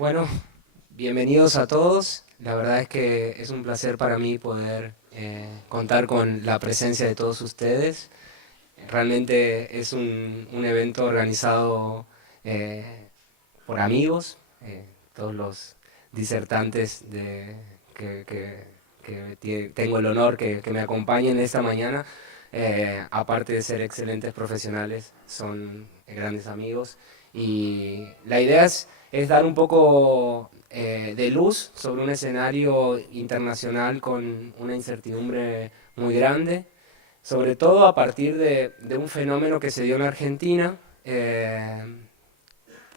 Bueno, bienvenidos a todos. La verdad es que es un placer para mí poder contar con la presencia de todos ustedes. Realmente es un evento organizado eh, por amigos, todos los disertantes que tengo el honor que me acompañen esta mañana, aparte de ser excelentes profesionales, son grandes amigos. Y la idea es dar un poco de luz sobre un escenario internacional con una incertidumbre muy grande, sobre todo a partir de un fenómeno que se dio en Argentina,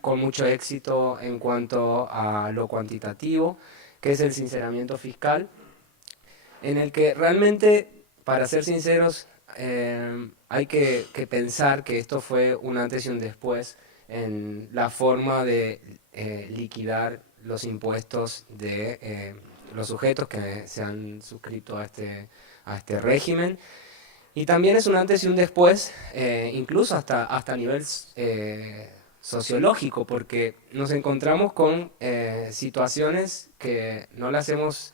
con mucho éxito en cuanto a lo cuantitativo, que es el sinceramiento fiscal, en el que realmente, para ser sinceros, hay que pensar que esto fue un antes y un después en la forma de liquidar los impuestos de los sujetos que se han suscrito a este régimen. Y también es un antes y un después, incluso hasta a nivel sociológico, porque nos encontramos con situaciones que no las hemos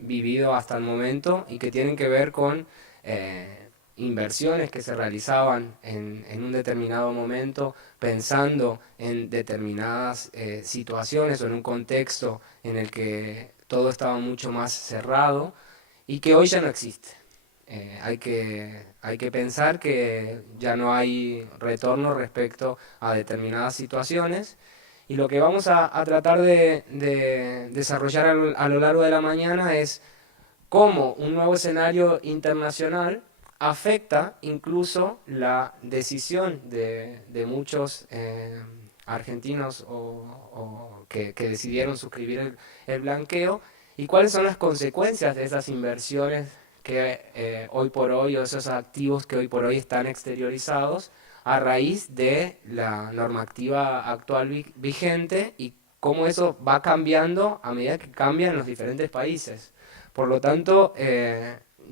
vivido hasta el momento y que tienen que ver con inversiones que se realizaban en un determinado momento pensando en determinadas situaciones o en un contexto en el que todo estaba mucho más cerrado y que hoy ya no existe. Hay que pensar que ya no hay retorno respecto a determinadas situaciones y lo que vamos a tratar de desarrollar a lo largo de la mañana es cómo un nuevo escenario internacional afecta incluso la decisión de muchos argentinos que decidieron suscribir el blanqueo y cuáles son las consecuencias de esas inversiones que hoy por hoy, o esos activos que hoy por hoy están exteriorizados a raíz de la normativa actual vigente y cómo eso va cambiando a medida que cambian los diferentes países. Por lo tanto,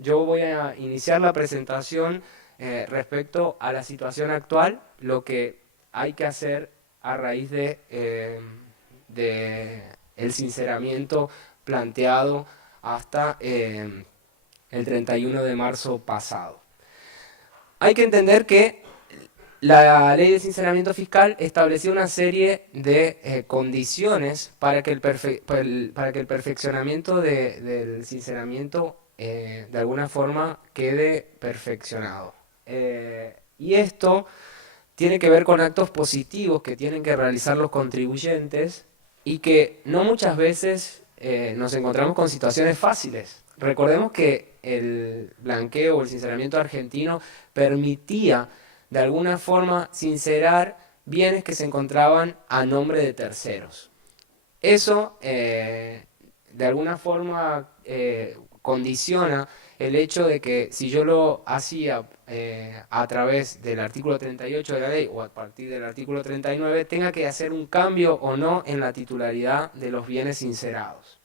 yo voy a iniciar la presentación respecto a la situación actual, lo que hay que hacer a raíz de el sinceramiento planteado hasta el 31 de marzo pasado. Hay que entender que la ley de sinceramiento fiscal estableció una serie de condiciones para que para que el perfeccionamiento del sinceramiento de alguna forma quede perfeccionado. Y esto tiene que ver con actos positivos que tienen que realizar los contribuyentes y que no muchas veces nos encontramos con situaciones fáciles. Recordemos que el blanqueo o el sinceramiento argentino permitía de alguna forma sincerar bienes que se encontraban a nombre de terceros. Eso de alguna forma condiciona el hecho de que si yo lo hacía a través del artículo 38 de la ley o a partir del artículo 39, tenga que hacer un cambio o no en la titularidad de los bienes sincerados.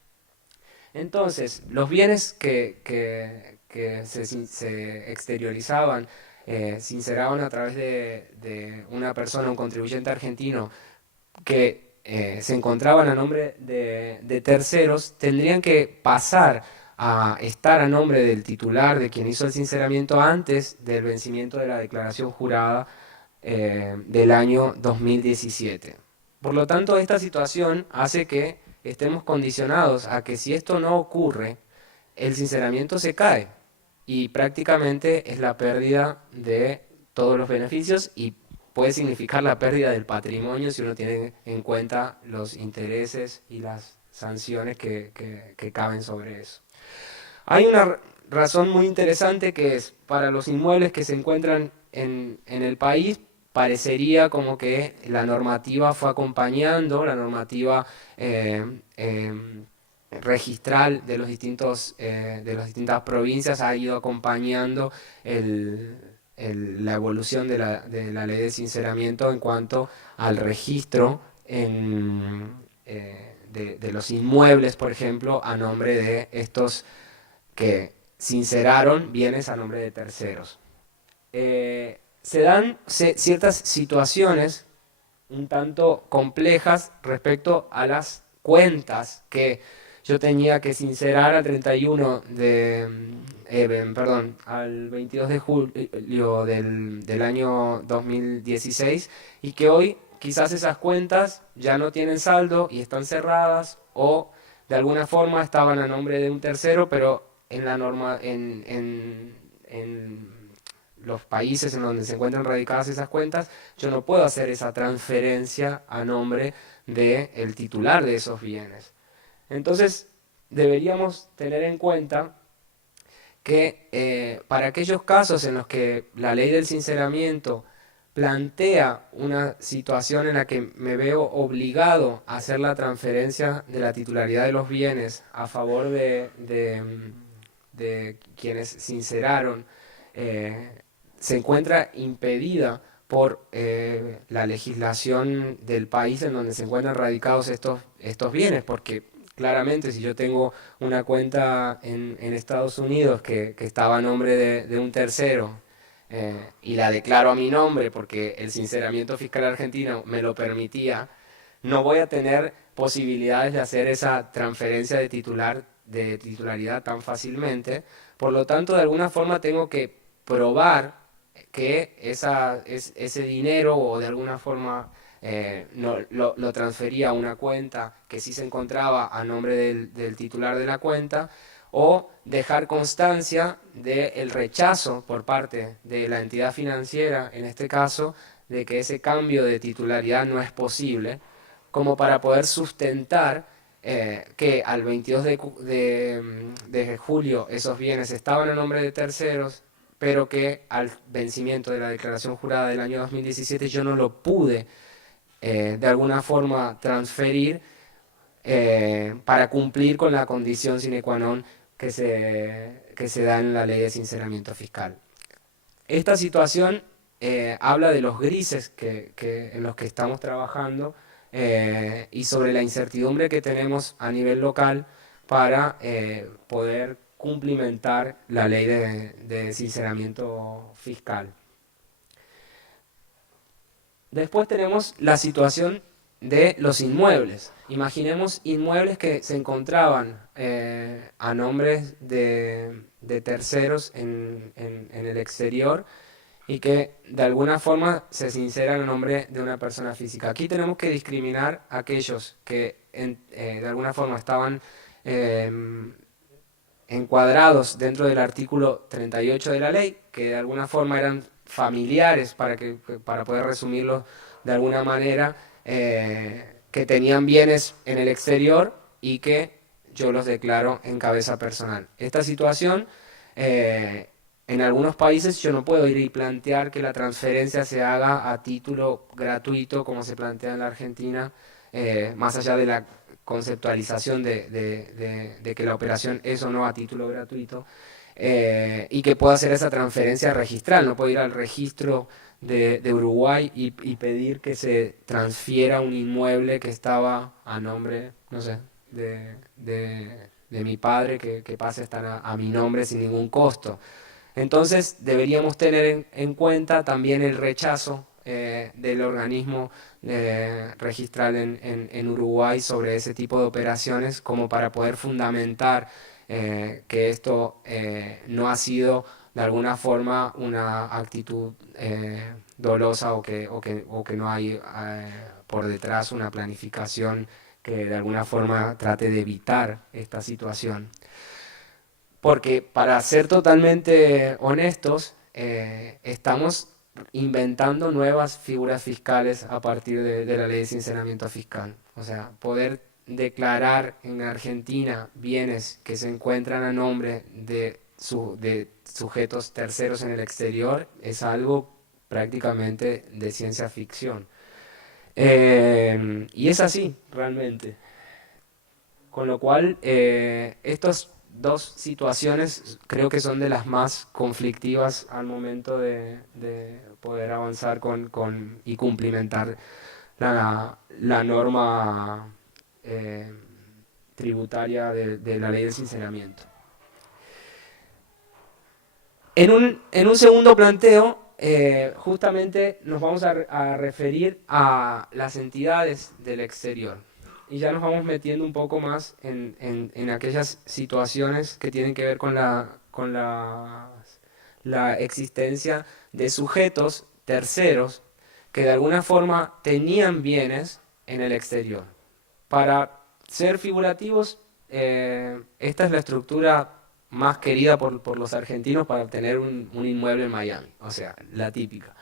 Entonces, los bienes que se exteriorizaban, sinceraban a través de una persona, un contribuyente argentino, que se encontraban a nombre de terceros, tendrían que pasar a estar a nombre del titular, de quien hizo el sinceramiento antes del vencimiento de la declaración jurada del año 2017. Por lo tanto, esta situación hace que estemos condicionados a que si esto no ocurre, el sinceramiento se cae y prácticamente es la pérdida de todos los beneficios y puede significar la pérdida del patrimonio si uno tiene en cuenta los intereses y las sanciones que caben sobre eso. Hay una razón muy interesante que es para los inmuebles que se encuentran en el país, parecería como que la normativa fue acompañando, la normativa registral de de las distintas provincias ha ido acompañando la evolución de la ley de sinceramiento en cuanto al registro de los inmuebles, por ejemplo, a nombre de estos que sinceraron bienes a nombre de terceros. Se dan ciertas situaciones un tanto complejas respecto a las cuentas que yo tenía que sincerar al 31 de, perdón, al 22 de julio del año 2016 y que hoy quizás esas cuentas ya no tienen saldo y están cerradas o de alguna forma estaban a nombre de un tercero, pero en la norma, en los países en donde se encuentran radicadas esas cuentas, yo no puedo hacer esa transferencia a nombre del titular de esos bienes. Entonces, deberíamos tener en cuenta que para aquellos casos en los que la ley del sinceramiento plantea una situación en la que me veo obligado a hacer la transferencia de la titularidad de los bienes a favor de quienes sinceraron, se encuentra impedida por la legislación del país en donde se encuentran radicados estos bienes, porque claramente si yo tengo una cuenta en Estados Unidos que estaba a nombre de un tercero, y la declaro a mi nombre porque el sinceramiento fiscal argentino me lo permitía, no voy a tener posibilidades de hacer esa transferencia de titularidad tan fácilmente. Por lo tanto, de alguna forma tengo que probar que ese dinero o de alguna forma no, lo transfería a una cuenta que sí se encontraba a nombre del titular de la cuenta, o dejar constancia del rechazo por parte de la entidad financiera, en este caso, de que ese cambio de titularidad no es posible, como para poder sustentar que al 22 de julio esos bienes estaban a nombre de terceros, pero que al vencimiento de la declaración jurada del año 2017 yo no lo pude de alguna forma transferir para cumplir con la condición sine qua non que se da en la ley de sinceramiento fiscal. Esta situación habla de los grises en los que estamos trabajando y sobre la incertidumbre que tenemos a nivel local para poder cumplimentar la ley de sinceramiento fiscal. Después tenemos la situación de los inmuebles. Imaginemos inmuebles que se encontraban a nombres de terceros en el exterior y que de alguna forma se sinceran a nombre de una persona física. Aquí tenemos que discriminar a aquellos que de alguna forma estaban eh, encuadrados dentro del artículo 38 de la ley, que de alguna forma eran familiares, para poder resumirlo de alguna manera, que tenían bienes en el exterior y que yo los declaro en cabeza personal. Esta situación, en algunos países yo no puedo ir y plantear que la transferencia se haga a título gratuito, como se plantea en la Argentina, más allá de la conceptualización de que la operación es o no a título gratuito, y que pueda hacer esa transferencia registral. No puedo ir al registro de Uruguay y pedir que se transfiera un inmueble que estaba a nombre, no sé, de mi padre, que pase a estar a mi nombre sin ningún costo. Entonces deberíamos tener en cuenta también el rechazo del organismo registral en Uruguay sobre ese tipo de operaciones, como para poder fundamentar que esto no ha sido de alguna forma una actitud dolosa, o que no hay por detrás una planificación que de alguna forma trate de evitar esta situación. Porque para ser totalmente honestos, estamos inventando nuevas figuras fiscales a partir de la ley de sinceramiento fiscal. O sea, poder declarar en Argentina bienes que se encuentran a nombre de sujetos terceros en el exterior es algo prácticamente de ciencia ficción. Y es así, realmente. Con lo cual, estas dos situaciones creo que son de las más conflictivas al momento de poder avanzar y cumplimentar la norma eh, tributaria de la ley de sinceramiento. En un segundo planteo, justamente nos vamos a referir a las entidades del exterior. Y ya nos vamos metiendo un poco más en aquellas situaciones que tienen que ver con la existencia de sujetos terceros que de alguna forma tenían bienes en el exterior. Para ser figurativos, esta es la estructura más querida por los argentinos para obtener un inmueble en Miami, o sea, la típica.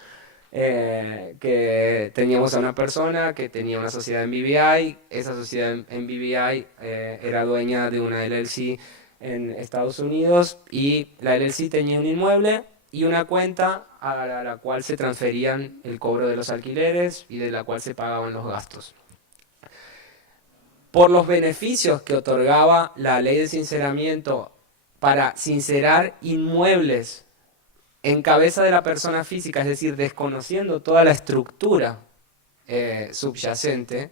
Que teníamos a una persona que tenía una sociedad en BVI, esa sociedad en BVI era dueña de una LLC en Estados Unidos y la LLC tenía un inmueble y una cuenta a la cual se transferían el cobro de los alquileres y de la cual se pagaban los gastos. Por los beneficios que otorgaba la ley de sinceramiento para sincerar inmuebles en cabeza de la persona física, es decir, desconociendo toda la estructura subyacente,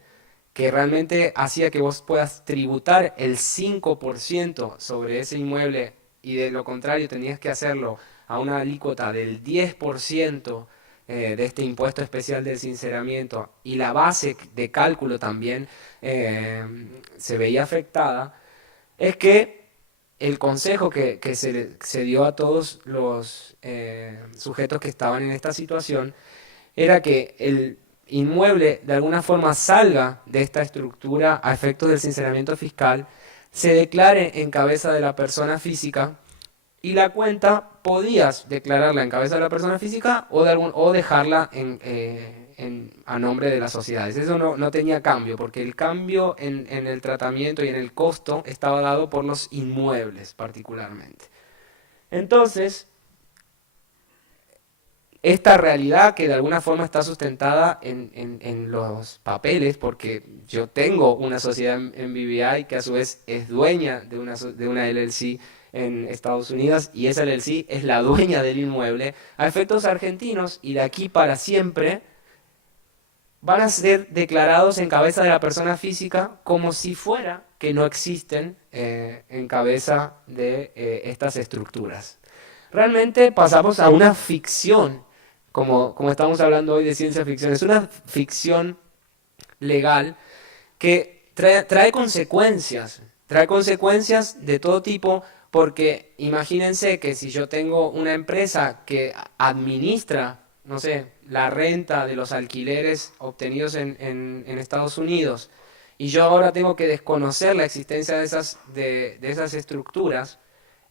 que realmente hacía que vos puedas tributar el 5% sobre ese inmueble y de lo contrario tenías que hacerlo a una alícuota del 10% de este impuesto especial del sinceramiento y la base de cálculo también se veía afectada, es que el consejo que se dio a todos los sujetos que estaban en esta situación era que el inmueble de alguna forma salga de esta estructura a efectos del sinceramiento fiscal, se declare en cabeza de la persona física y la cuenta podías declararla en cabeza de la persona física o dejarla a nombre de las sociedades. Eso no tenía cambio, porque el cambio en el tratamiento y en el costo estaba dado por los inmuebles particularmente. Entonces, esta realidad que de alguna forma está sustentada en los papeles, porque yo tengo una sociedad en BVI que a su vez es dueña de una LLC en Estados Unidos y esa LLC es la dueña del inmueble, a efectos argentinos y de aquí para siempre van a ser declarados en cabeza de la persona física como si fuera que no existen en cabeza de estas estructuras. Realmente pasamos a una ficción, como estamos hablando hoy de ciencia ficción, es una ficción legal que trae consecuencias de todo tipo, porque imagínense que si yo tengo una empresa que administra, no sé, la renta de los alquileres obtenidos en Estados Unidos, y yo ahora tengo que desconocer la existencia de esas estructuras,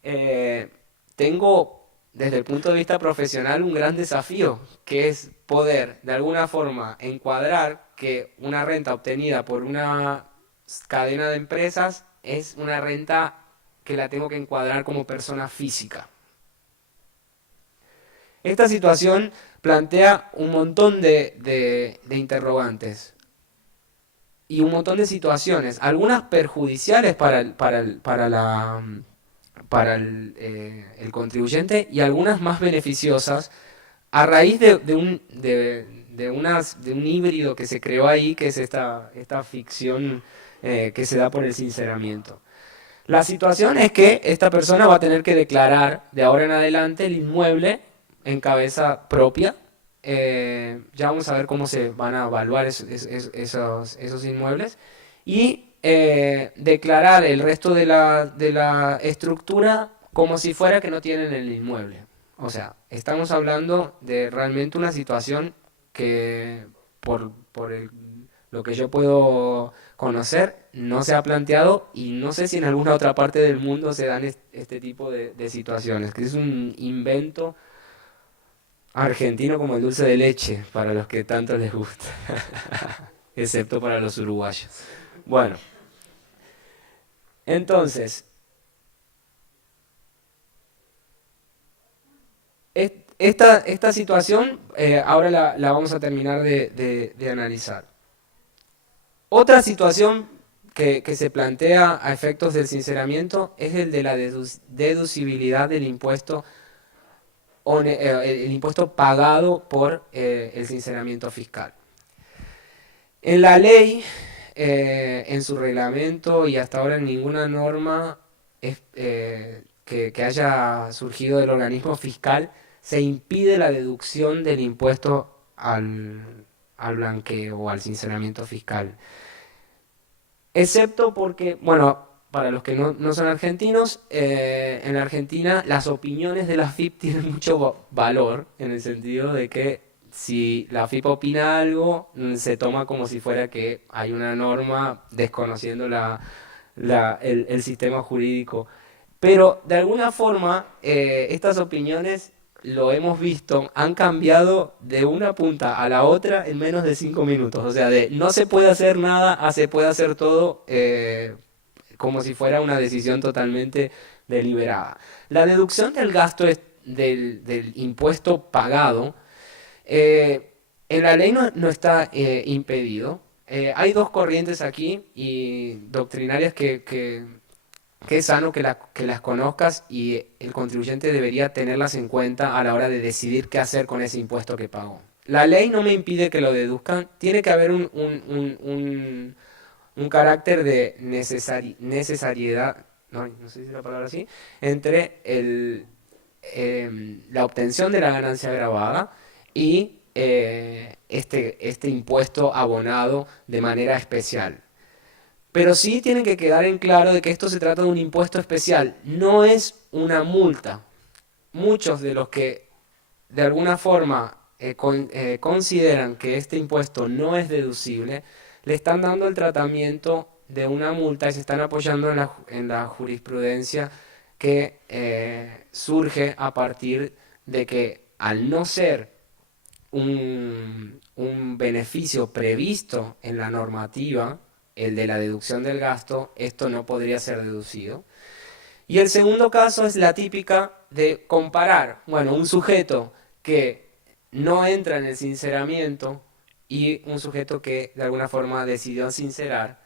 eh, tengo desde el punto de vista profesional un gran desafío, que es poder de alguna forma encuadrar que una renta obtenida por una cadena de empresas es una renta que la tengo que encuadrar como persona física. Esta situación plantea un montón de interrogantes y un montón de situaciones, algunas perjudiciales para el contribuyente y algunas más beneficiosas a raíz de un híbrido que se creó ahí, que es esta ficción que se da por el sinceramiento. La situación es que esta persona va a tener que declarar de ahora en adelante el inmueble en cabeza propia. Ya vamos a ver cómo se van a evaluar esos inmuebles. Y declarar el resto de la estructura como si fuera que no tienen el inmueble. O sea, estamos hablando de realmente una situación que lo que yo puedo conocer no se ha planteado y no sé si en alguna otra parte del mundo se dan este tipo de situaciones, que es un invento argentino como el dulce de leche, para los que tanto les gusta, excepto para los uruguayos. Bueno, entonces, esta situación ahora la vamos a terminar de analizar. Otra situación que se plantea a efectos del sinceramiento es el de la deducibilidad del impuesto, el impuesto pagado por el sinceramiento fiscal. En la ley, en su reglamento y hasta ahora en ninguna norma que haya surgido del organismo fiscal se impide la deducción del impuesto al blanqueo o al cincelamiento fiscal. Excepto porque, bueno, para los que no son argentinos, en la Argentina las opiniones de la AFIP tienen mucho valor, en el sentido de que si la AFIP opina algo, se toma como si fuera que hay una norma desconociendo el sistema jurídico. Pero de alguna forma, estas opiniones, lo hemos visto, han cambiado de una punta a la otra en menos de 5 minutos. O sea, de no se puede hacer nada a se puede hacer todo, como si fuera una decisión totalmente deliberada. La deducción del gasto del impuesto pagado, en la ley no está impedido. Hay dos corrientes aquí y doctrinarias que es sano que las conozcas, y el contribuyente debería tenerlas en cuenta a la hora de decidir qué hacer con ese impuesto que pagó. La ley no me impide que lo deduzcan, tiene que haber un carácter de necesariedad, no sé si es la palabra así, entre la obtención de la ganancia grabada y este impuesto abonado de manera especial. Pero sí tienen que quedar en claro de que esto se trata de un impuesto especial, no es una multa. Muchos de los que de alguna forma consideran que este impuesto no es deducible, le están dando el tratamiento de una multa y se están apoyando en la jurisprudencia que surge a partir de que, al no ser un beneficio previsto en la normativa, el de la deducción del gasto, esto no podría ser deducido. Y el segundo caso es la típica de comparar, bueno, un sujeto que no entra en el sinceramiento y un sujeto que de alguna forma decidió sincerar.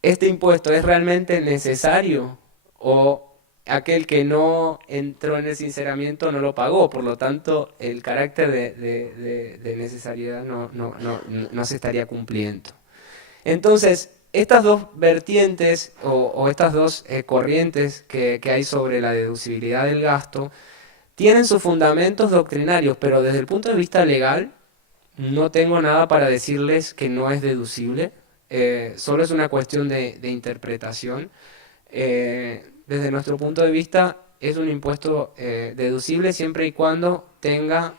¿Este impuesto es realmente necesario, o aquel que no entró en el sinceramiento no lo pagó? Por lo tanto, el carácter de necesariedad no se estaría cumpliendo. Entonces, estas dos vertientes o estas dos corrientes que hay sobre la deducibilidad del gasto tienen sus fundamentos doctrinarios, pero desde el punto de vista legal no tengo nada para decirles que no es deducible. Solo es una cuestión de interpretación. Desde nuestro punto de vista es un impuesto deducible siempre y cuando tenga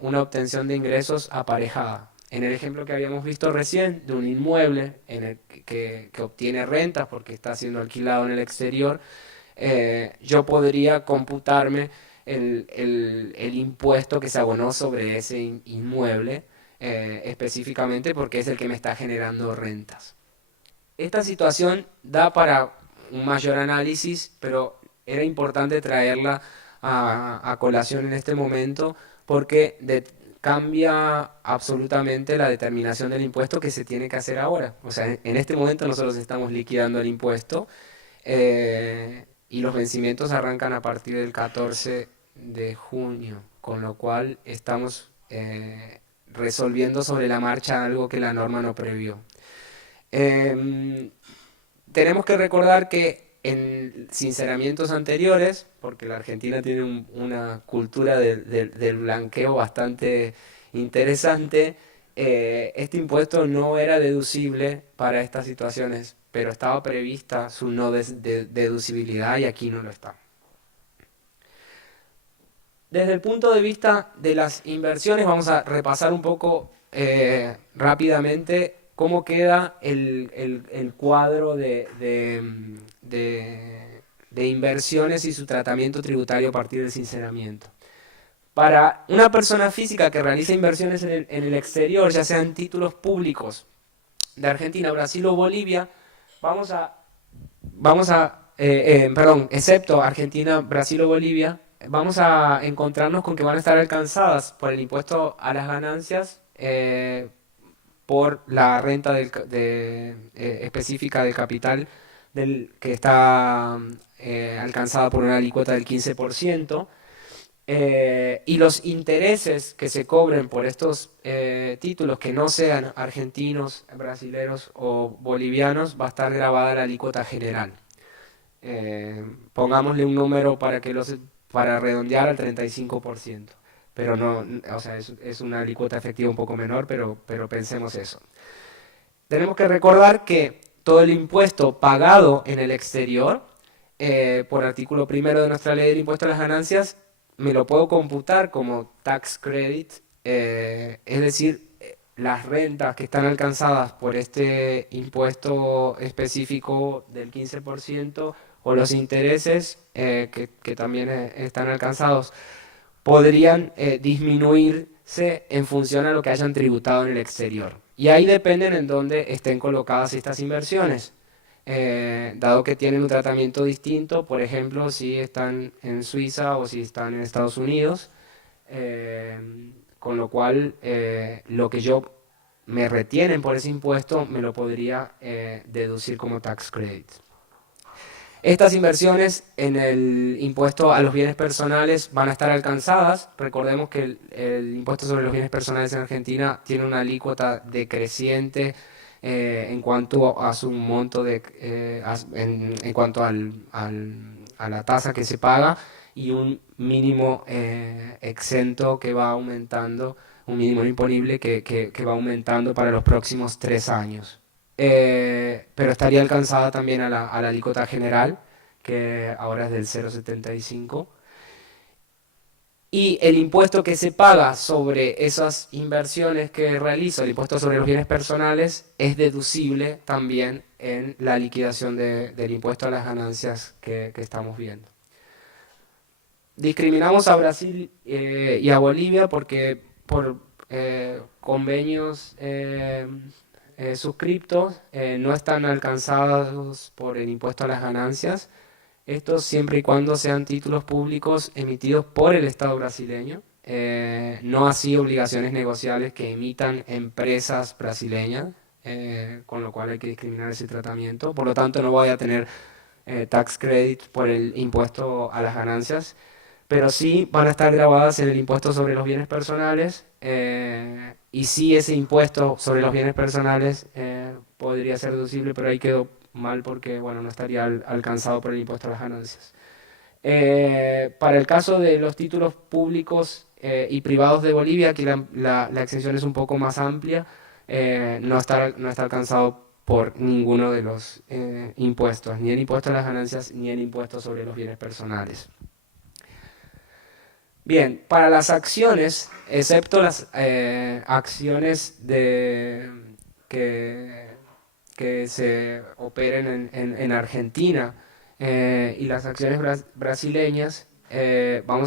una obtención de ingresos aparejada. En el ejemplo que habíamos visto recién, de un inmueble en el que obtiene rentas porque está siendo alquilado en el exterior, yo podría computarme el impuesto que se abonó sobre ese inmueble, específicamente porque es el que me está generando rentas. Esta situación da para un mayor análisis, pero era importante traerla a colación en este momento porque cambia absolutamente la determinación del impuesto que se tiene que hacer ahora. O sea, en este momento nosotros estamos liquidando el impuesto, y los vencimientos arrancan a partir del 14 de junio, con lo cual estamos resolviendo sobre la marcha algo que la norma no previó. Em, Tenemos que recordar que en sinceramientos anteriores, porque la Argentina tiene una cultura del blanqueo bastante interesante, este impuesto no era deducible para estas situaciones, pero estaba prevista su no deducibilidad, y aquí no lo está. Desde el punto de vista de las inversiones, vamos a repasar un poco rápidamente cómo queda el cuadro de inversiones y su tratamiento tributario a partir del sinceramiento. Para una persona física que realiza inversiones en el exterior, ya sean títulos públicos de Argentina, Brasil o Bolivia, perdón, excepto Argentina, Brasil o Bolivia, vamos a encontrarnos con que van a estar alcanzadas por el impuesto a las ganancias, por la renta específica del capital que está alcanzada por una alícuota del 15%, y los intereses que se cobren por estos títulos que no sean argentinos, brasileros o bolivianos, va a estar grabada la alícuota general. Pongámosle un número para que para redondear al 35%. Pero no, o sea, es una alícuota efectiva un poco menor, pero pensemos eso. Tenemos que recordar que todo el impuesto pagado en el exterior, por artículo primero de nuestra ley del impuesto a las ganancias, me lo puedo computar como tax credit, es decir, las rentas que están alcanzadas por este impuesto específico del 15% o los intereses que también están alcanzados podrían disminuirse en función a lo que hayan tributado en el exterior. Y ahí dependen en dónde estén colocadas estas inversiones. Dado que tienen un tratamiento distinto, por ejemplo, si están en Suiza o si están en Estados Unidos, eh, con lo cual lo que yo me retienen por ese impuesto me lo podría deducir como tax credit. Estas inversiones en el impuesto a los bienes personales van a estar alcanzadas. Recordemos que el impuesto sobre los bienes personales en Argentina tiene una alícuota decreciente en cuanto a su monto, en cuanto a la tasa que se paga y un mínimo exento que va aumentando, un mínimo imponible que va aumentando para los próximos 3 años. Pero estaría alcanzada también a la alícuota general, que ahora es del 0,75. Y el impuesto que se paga sobre esas inversiones que realizo, el impuesto sobre los bienes personales, es deducible también en la liquidación del impuesto a las ganancias que estamos viendo. Discriminamos a Brasil y a Bolivia porque por convenios suscriptos no están alcanzados por el impuesto a las ganancias. Esto siempre y cuando sean títulos públicos emitidos por el Estado brasileño, no así obligaciones negociables que emitan empresas brasileñas, con lo cual hay que discriminar ese tratamiento. Por lo tanto, no voy a tener tax credit por el impuesto a las ganancias, pero sí van a estar grabadas en el impuesto sobre los bienes personales, y sí ese impuesto sobre los bienes personales podría ser deducible, pero ahí quedó mal porque bueno, no estaría alcanzado por el impuesto a las ganancias. Para el caso de los títulos públicos y privados de Bolivia, aquí la exención es un poco más amplia, no está alcanzado por ninguno de los impuestos, ni el impuesto a las ganancias ni el impuesto sobre los bienes personales. Bien, para las acciones, excepto las acciones que se operen en Argentina y las acciones brasileñas, van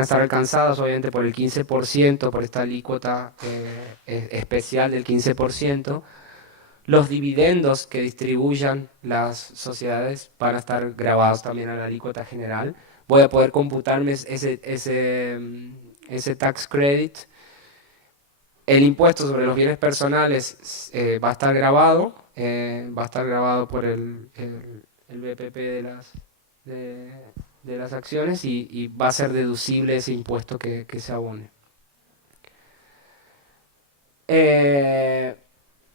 a estar alcanzadas obviamente por el 15%, por esta alícuota especial del 15%. Los dividendos que distribuyan las sociedades van a estar grabados también a la alícuota general. Voy a poder computarme ese tax credit. El impuesto sobre los bienes personales va a estar grabado por el BPP de las acciones y va a ser deducible ese impuesto que se abone.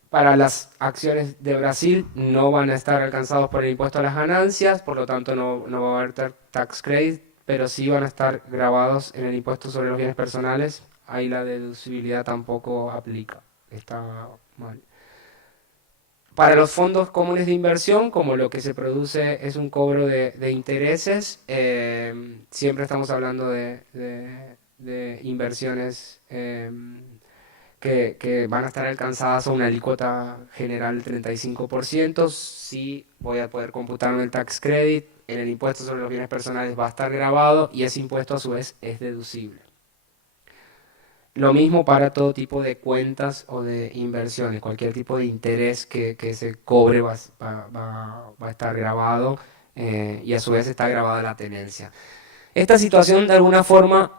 Para las acciones de Brasil no van a estar alcanzados por el impuesto a las ganancias, por lo tanto no va a haber tax credit, pero sí van a estar grabados en el impuesto sobre los bienes personales. Ahí la deducibilidad tampoco aplica, está mal. Para los fondos comunes de inversión, como lo que se produce es un cobro de intereses, siempre estamos hablando de inversiones que van a estar alcanzadas a una alícuota general del 35%. Sí voy a poder computarme el tax credit, en el impuesto sobre los bienes personales va a estar grabado y ese impuesto a su vez es deducible. Lo mismo para todo tipo de cuentas o de inversiones, cualquier tipo de interés que se cobre va a estar grabado y a su vez está grabada la tenencia. Esta situación de alguna forma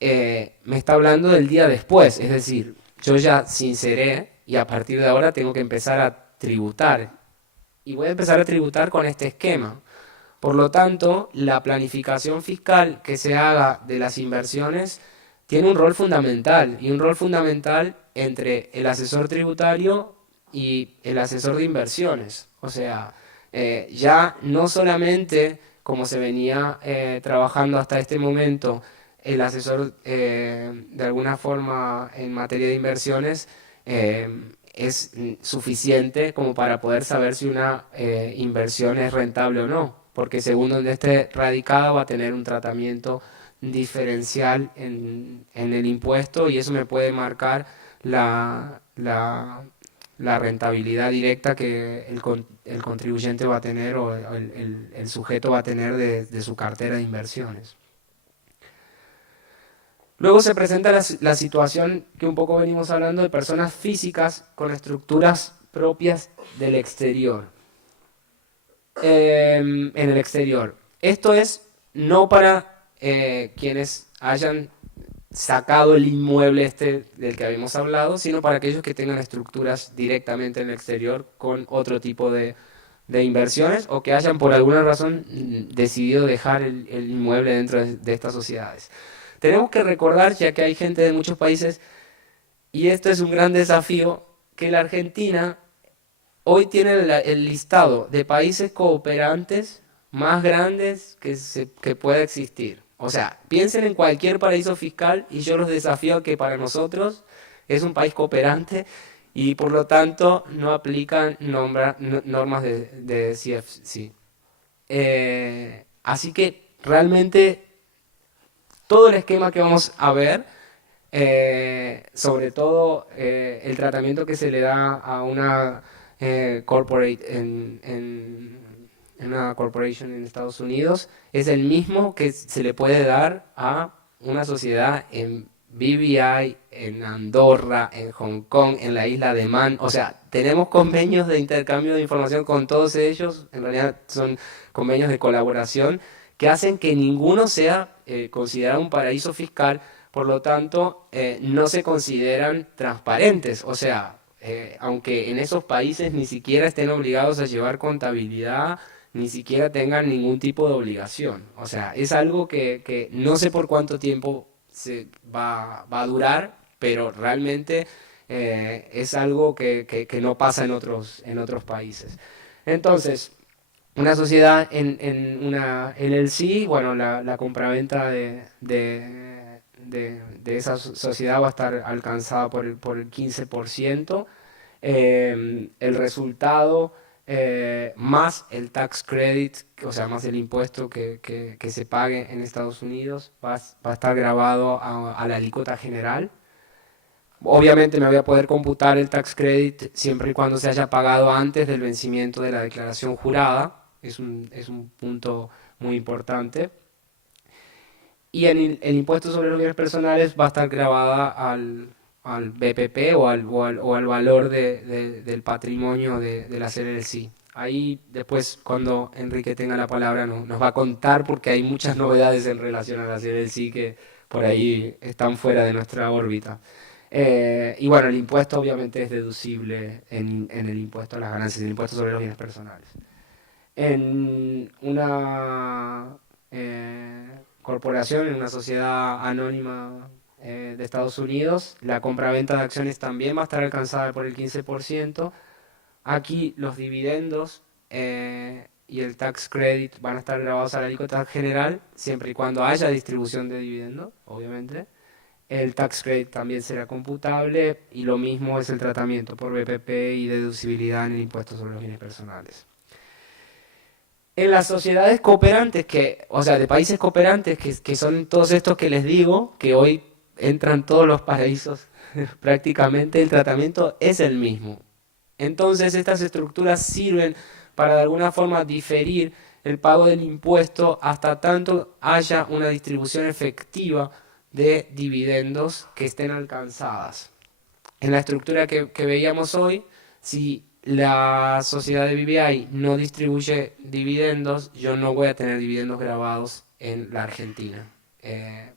me está hablando del día después, es decir, yo ya sinceré y a partir de ahora tengo que empezar a tributar. Y voy a empezar a tributar con este esquema. Por lo tanto, la planificación fiscal que se haga de las inversiones tiene un rol fundamental, y un rol fundamental entre el asesor tributario y el asesor de inversiones. O sea, ya no solamente como se venía trabajando hasta este momento, el asesor de alguna forma en materia de inversiones es suficiente como para poder saber si una inversión es rentable o no, porque según donde esté radicada va a tener un tratamiento diferencial en el impuesto y eso me puede marcar la rentabilidad directa que el contribuyente va a tener o el sujeto va a tener de su cartera de inversiones. Luego se presenta la situación que un poco venimos hablando de personas físicas con estructuras propias del exterior. En el exterior. Esto es no para quienes hayan sacado el inmueble este del que habíamos hablado, sino para aquellos que tengan estructuras directamente en el exterior con otro tipo de inversiones o que hayan por alguna razón decidido dejar el inmueble dentro de estas sociedades. Tenemos que recordar, ya que hay gente de muchos países, y esto es un gran desafío, que la Argentina hoy tiene el listado de países cooperantes más grandes que pueda existir. O sea, piensen en cualquier paraíso fiscal y yo los desafío a que para nosotros es un país cooperante y por lo tanto no aplican normas de CFC. Así que realmente todo el esquema que vamos a ver, sobre todo el tratamiento que se le da a una corporate en una corporation en Estados Unidos, es el mismo que se le puede dar a una sociedad en BVI, en Andorra, en Hong Kong, en la isla de Man. O sea, tenemos convenios de intercambio de información con todos ellos, en realidad son convenios de colaboración que hacen que ninguno sea considerado un paraíso fiscal, por lo tanto, no se consideran transparentes. O sea, aunque en esos países ni siquiera estén obligados a llevar contabilidad, ni siquiera tengan ningún tipo de obligación. O sea, es algo que no sé por cuánto tiempo va a durar, pero realmente es algo que no pasa en otros países. Entonces, una sociedad en una LLC, bueno, la compraventa de esa sociedad va a estar alcanzada por el 15%. El resultado más el tax credit, o sea, más el impuesto que se pague en Estados Unidos, va a estar grabado a la alícuota general. Obviamente me voy a poder computar el tax credit siempre y cuando se haya pagado antes del vencimiento de la declaración jurada. Es un punto muy importante. Y el impuesto sobre los bienes personales va a estar grabada al BPP o al valor del patrimonio de la LLC. Ahí después, cuando Enrique tenga la palabra, nos va a contar porque hay muchas novedades en relación a la LLC que por ahí están fuera de nuestra órbita. Y bueno, el impuesto obviamente es deducible en el impuesto a las ganancias, el impuesto sobre los bienes personales. En una corporación, en una sociedad anónima de Estados Unidos, la compra-venta de acciones también va a estar alcanzada por el 15%. Aquí los dividendos y el tax credit van a estar grabados a la alícuota general, siempre y cuando haya distribución de dividendos, obviamente. El tax credit también será computable y lo mismo es el tratamiento por BPP y deducibilidad en el impuesto sobre los bienes personales. En las sociedades cooperantes, o sea, de países cooperantes, que son todos estos que les digo, que hoy entran todos los paraísos prácticamente, el tratamiento es el mismo. Entonces estas estructuras sirven para de alguna forma diferir el pago del impuesto hasta tanto haya una distribución efectiva de dividendos que estén alcanzadas. En la estructura que veíamos hoy, si la sociedad de BVI no distribuye dividendos, yo no voy a tener dividendos grabados en la Argentina.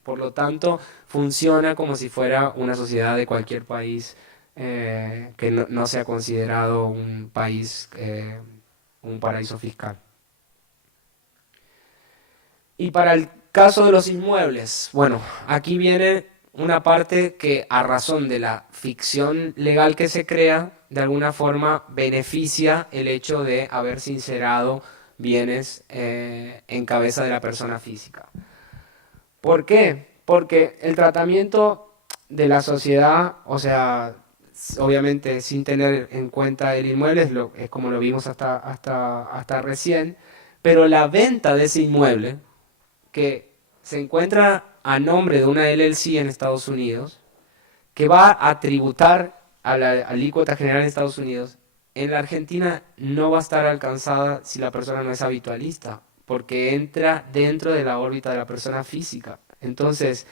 Por lo tanto, funciona como si fuera una sociedad de cualquier país que no sea considerado un país, un paraíso fiscal. Y para el caso de los inmuebles, bueno, aquí viene una parte que a razón de la ficción legal que se crea, de alguna forma beneficia el hecho de haber sincerado bienes en cabeza de la persona física. ¿Por qué? Porque el tratamiento de la sociedad, o sea, obviamente sin tener en cuenta el inmueble, es como lo vimos hasta recién, pero la venta de ese inmueble, que se encuentra a nombre de una LLC en Estados Unidos, que va a tributar a la alícuota general en Estados Unidos, en la Argentina no va a estar alcanzada si la persona no es habitualista, porque entra dentro de la órbita de la persona física. Entonces,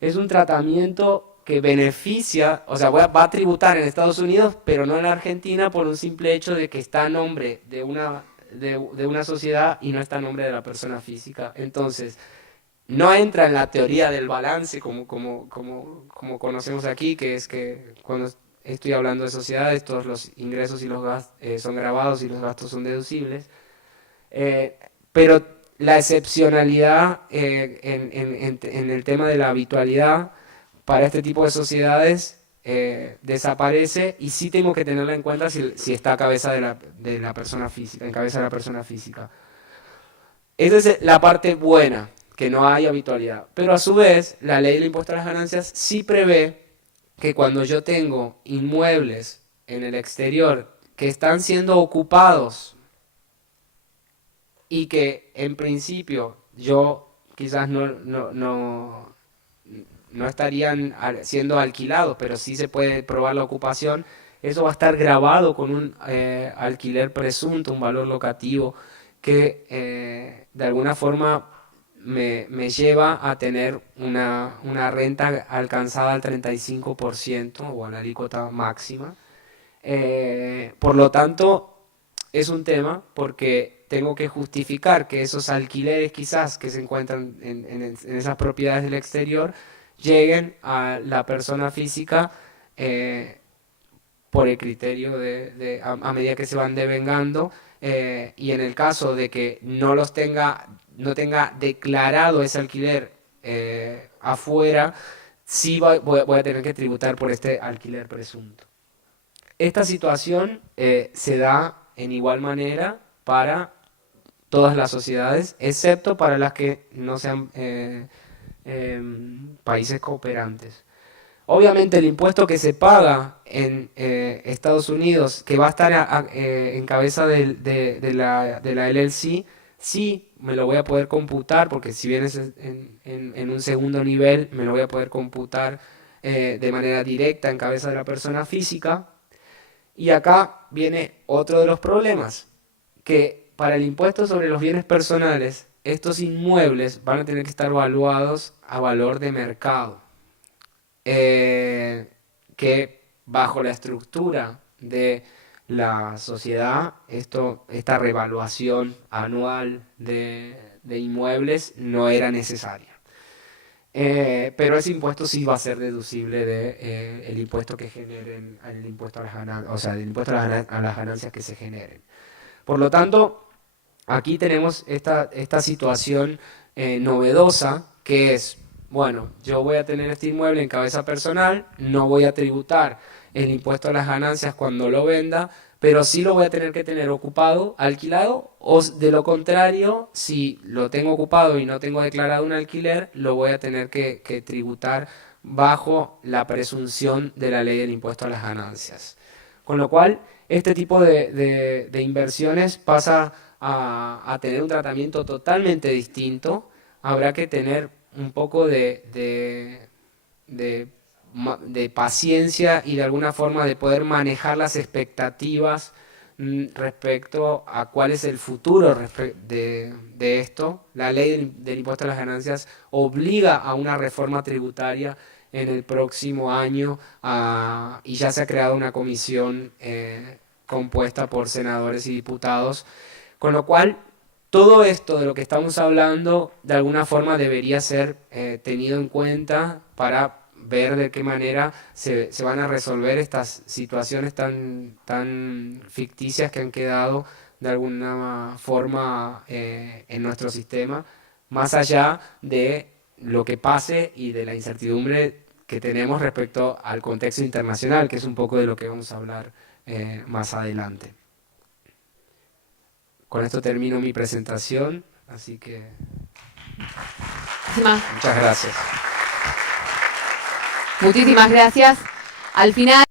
es un tratamiento que beneficia, o sea, va a tributar en Estados Unidos, pero no en la Argentina por un simple hecho de que está a nombre de una sociedad y no está a nombre de la persona física. Entonces, no entra en la teoría del balance como conocemos aquí, que es que cuando estoy hablando de sociedades, todos los ingresos y los gastos son grabados y los gastos son deducibles. Eh, pero la excepcionalidad en el tema de la habitualidad para este tipo de sociedades desaparece y sí tengo que tenerla en cuenta si está a cabeza de la persona física, en cabeza de la persona física. Esa es la parte buena, que no hay habitualidad. Pero a su vez, la ley del impuesto a las ganancias sí prevé que cuando yo tengo inmuebles en el exterior que están siendo ocupados y que en principio yo quizás no estarían siendo alquilados, pero sí se puede probar la ocupación, eso va a estar grabado con un alquiler presunto, un valor locativo que de alguna forma me lleva a tener una renta alcanzada al 35% o a la alícuota máxima. Por lo tanto, es un tema porque tengo que justificar que esos alquileres quizás que se encuentran en esas propiedades del exterior lleguen a la persona física por el criterio a medida que se van devengando y en el caso de que no tenga declarado ese alquiler afuera, sí voy a tener que tributar por este alquiler presunto. Esta situación se da en igual manera para todas las sociedades, excepto para las que no sean países cooperantes. Obviamente el impuesto que se paga en Estados Unidos, que va a estar en cabeza de la LLC, sí me lo voy a poder computar, porque si bien es en un segundo nivel, me lo voy a poder computar de manera directa en cabeza de la persona física. Y acá viene otro de los problemas, que para el impuesto sobre los bienes personales, estos inmuebles van a tener que estar valuados a valor de mercado, eh, que bajo la estructura de la sociedad, esta revaluación anual de inmuebles no era necesaria. Pero ese impuesto sí va a ser deducible de el impuesto que generen, el impuesto a las ganancias, o sea, del impuesto a las ganancias que se generen. Por lo tanto, aquí tenemos esta situación novedosa que es, bueno, yo voy a tener este inmueble en cabeza personal, no voy a tributar el impuesto a las ganancias cuando lo venda, pero sí lo voy a tener que tener ocupado, alquilado, o de lo contrario, si lo tengo ocupado y no tengo declarado un alquiler, lo voy a tener que tributar bajo la presunción de la ley del impuesto a las ganancias. Con lo cual, este tipo de inversiones pasa a tener un tratamiento totalmente distinto. Habrá que tener un poco de paciencia y de alguna forma de poder manejar las expectativas respecto a cuál es el futuro de esto. La ley del impuesto a las ganancias obliga a una reforma tributaria en el próximo año y ya se ha creado una comisión compuesta por senadores y diputados, con lo cual todo esto de lo que estamos hablando de alguna forma debería ser tenido en cuenta para ver de qué manera se van a resolver estas situaciones tan ficticias que han quedado de alguna forma en nuestro sistema, más allá de lo que pase y de la incertidumbre que tenemos respecto al contexto internacional, que es un poco de lo que vamos a hablar más adelante. con esto termino mi presentación, así que Muchísimas muchas gracias. Muchísimas gracias. Al final...